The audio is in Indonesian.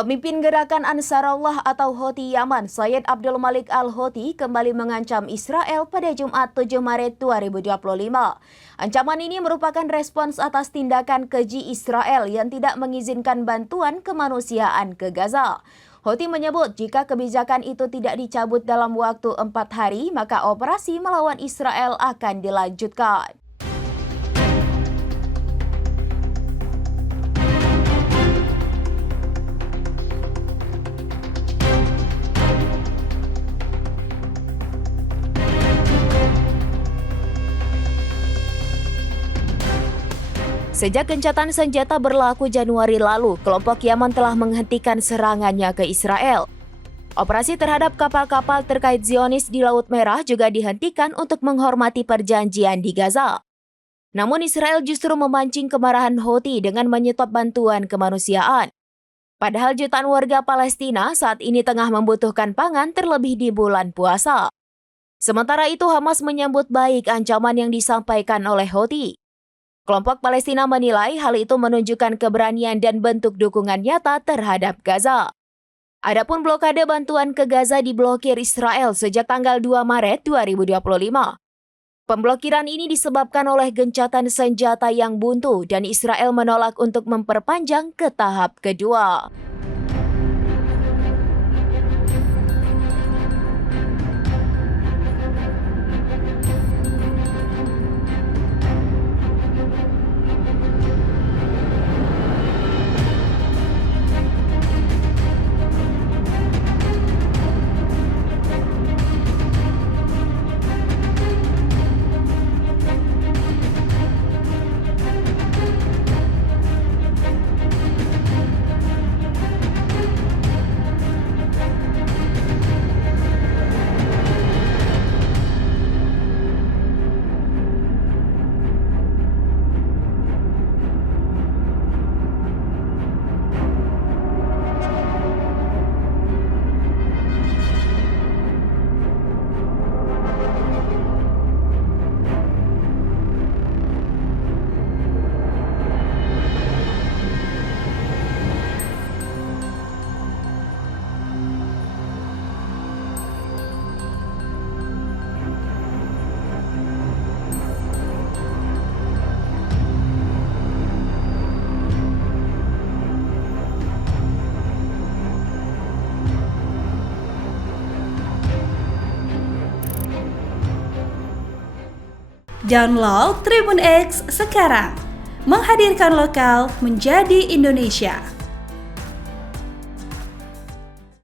Pemimpin gerakan Ansarullah atau Houthi Yaman, Sayyid Abdul Malik Al-Houthi kembali mengancam Israel pada Jumat 7 Maret 2025. Ancaman ini merupakan respons atas tindakan keji Israel yang tidak mengizinkan bantuan kemanusiaan ke Gaza. Houthi menyebut jika kebijakan itu tidak dicabut dalam waktu 4 hari, maka operasi melawan Israel akan dilanjutkan. Sejak gencatan senjata berlaku Januari lalu, kelompok Yaman telah menghentikan serangannya ke Israel. Operasi terhadap kapal-kapal terkait Zionis di Laut Merah juga dihentikan untuk menghormati perjanjian di Gaza. Namun Israel justru memancing kemarahan Houthi dengan menyetop bantuan kemanusiaan. Padahal jutaan warga Palestina saat ini tengah membutuhkan pangan terlebih di bulan puasa. Sementara itu Hamas menyambut baik ancaman yang disampaikan oleh Houthi. Kelompok Palestina menilai hal itu menunjukkan keberanian dan bentuk dukungan nyata terhadap Gaza. Adapun blokade bantuan ke Gaza diblokir Israel sejak tanggal 2 Maret 2025. Pemblokiran ini disebabkan oleh gencatan senjata yang buntu dan Israel menolak untuk memperpanjang ke tahap kedua. Download Tribun X sekarang, menghadirkan lokal menjadi Indonesia.